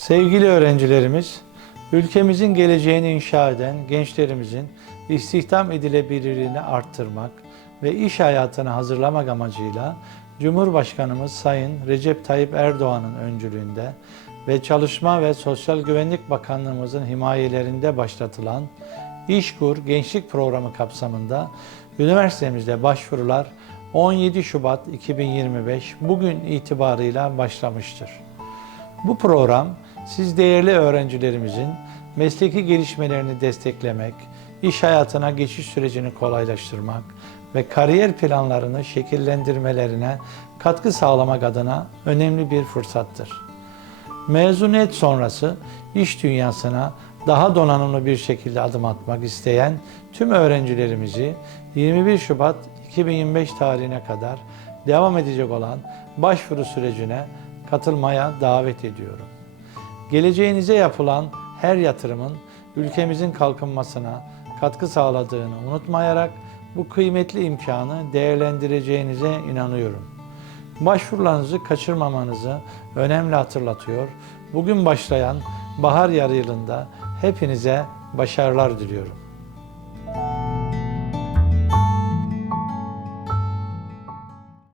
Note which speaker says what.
Speaker 1: Sevgili öğrencilerimiz, ülkemizin geleceğini inşa eden gençlerimizin istihdam edilebilirliğini arttırmak ve iş hayatına hazırlamak amacıyla Cumhurbaşkanımız Sayın Recep Tayyip Erdoğan'ın öncülüğünde ve Çalışma ve Sosyal Güvenlik Bakanlığımızın himayelerinde başlatılan İşkur Gençlik Programı kapsamında üniversitemizde başvurular 17 Şubat 2025 bugün itibarıyla başlamıştır. Bu program siz değerli öğrencilerimizin mesleki gelişmelerini desteklemek, iş hayatına geçiş sürecini kolaylaştırmak ve kariyer planlarını şekillendirmelerine katkı sağlamak adına önemli bir fırsattır. Mezuniyet sonrası iş dünyasına daha donanımlı bir şekilde adım atmak isteyen tüm öğrencilerimizi 21 Şubat 2025 tarihine kadar devam edecek olan başvuru sürecine katılmaya davet ediyorum. Geleceğinize yapılan her yatırımın ülkemizin kalkınmasına katkı sağladığını unutmayarak bu kıymetli imkanı değerlendireceğinize inanıyorum. Başvurularınızı kaçırmamanızı önemli hatırlatıyor. Bugün başlayan bahar yarı yılında hepinize başarılar diliyorum.